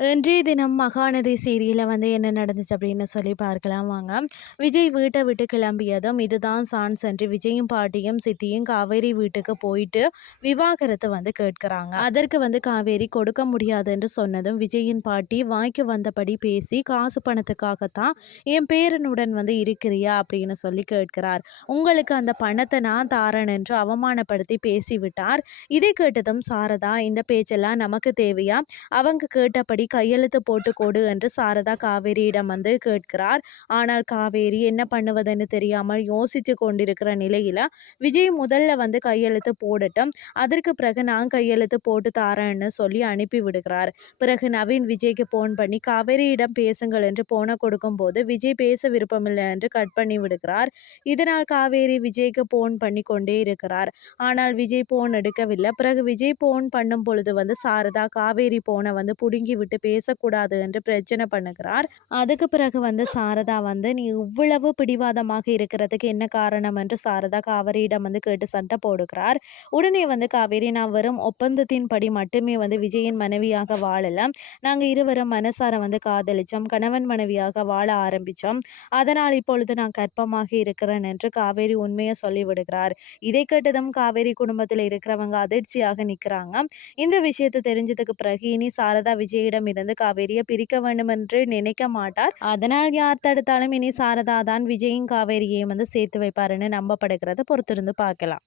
இன்றைய தினம் மகாநதி சீரியலில் வந்து என்ன நடந்துச்சு அப்படின்னு சொல்லி பார்க்கலாம் வாங்க. விஜய் வீட்டை விட்டு கிளம்பியதும் இதுதான் சான்ஸ் என்று விஜயும் பாட்டியும் சித்தியும் காவேரி வீட்டுக்கு போயிட்டு விவாகரத்து வந்து கேட்குறாங்க. அதற்கு வந்து காவேரி கொடுக்க முடியாது என்று சொன்னதும் விஜயின் பாட்டி வாய்க்கு வந்தபடி பேசி காசு பணத்துக்காகத்தான் என் பேரனுடன் வந்து இருக்கிறியா அப்படின்னு சொல்லி கேட்கிறார். உங்களுக்கு அந்த பணத்தை நான் தாரன் என்று அவமானப்படுத்தி பேசிவிட்டார். இதை கேட்டதும் சாரதா இந்த பேச்செல்லாம் நமக்கு தேவையா? அவங்க கேட்டபடி கையெழுத்து போட்டு கொடு என்று சாரதா காவேரியிடம் வந்து கேட்கிறார். ஆனால் காவேரி என்ன பண்ணுவதுன்னு தெரியாமல் யோசித்து கொண்டிருக்கிற நிலையில் விஜய் முதல்ல வந்து கையெழுத்து போடட்டும் அதற்கு பிறகு நான் கையெழுத்து போட்டு தாரேன்னு சொல்லி அனுப்பி விடுகிறார். பிறகு நவீன் விஜய்க்கு போன் பண்ணி காவேரியிடம் பேசுங்கள் என்று போன கொடுக்கும்போது விஜய் பேச விருப்பமில்லை என்று கட் பண்ணி விடுகிறார். இதனால் காவேரி விஜய்க்கு போன் பண்ணி கொண்டே இருக்கிறார். ஆனால் விஜய் போன் எடுக்கவில்லை. பிறகு விஜய் போன் பண்ணும் பொழுது வந்து சாரதா காவேரி போனை வந்து புடுங்கி விட்டு பேசக்கூடாது என்று பிரச்சனை பண்ணுகிறார். அதுக்கு பிறகு வந்து சாரதா வந்து நீ இவ்வளவு பிடிவாதமாக இருக்கிறதுக்கு என்ன காரணம்? என்று சாரதா காவேரியிடம் வந்து கேட்டு சண்டை போடுகிறார். உடனே வந்து காவேரி நான் வெறும் ஒப்பந்தத்தின் படி மட்டுமே வந்து விஜயின் மனைவியாக வாழலாம். நாங்கள் இருவரும் மனசார வந்து காதலிச்சோம். கணவன் மனைவியாக வாழ ஆரம்பித்தோம் அதனால் இப்பொழுது நான் கற்பமாக இருக்கிறேன் என்று காவேரி உண்மையை சொல்லிவிடுகிறார். இதை கேட்டதும் காவேரி குடும்பத்தில் இருக்கிறவங்க அதிர்ச்சியாக நிற்கிறாங்க இந்த விஷயத்தை தெரிஞ்சதுக்கு பிறகு இனி சாரதா விஜயிடம் இருந்து காவேரியை பிரிக்க வேண்டுமென்று நினைக்க மாட்டார். அதனால் யார் தடுத்தாலும் இனி சாரதா தான் விஜயும் காவேரியையும் வந்து சேர்த்து வைப்பாருன்னு நம்பப்படுகிறத. பொறுத்திருந்து பார்க்கலாம்.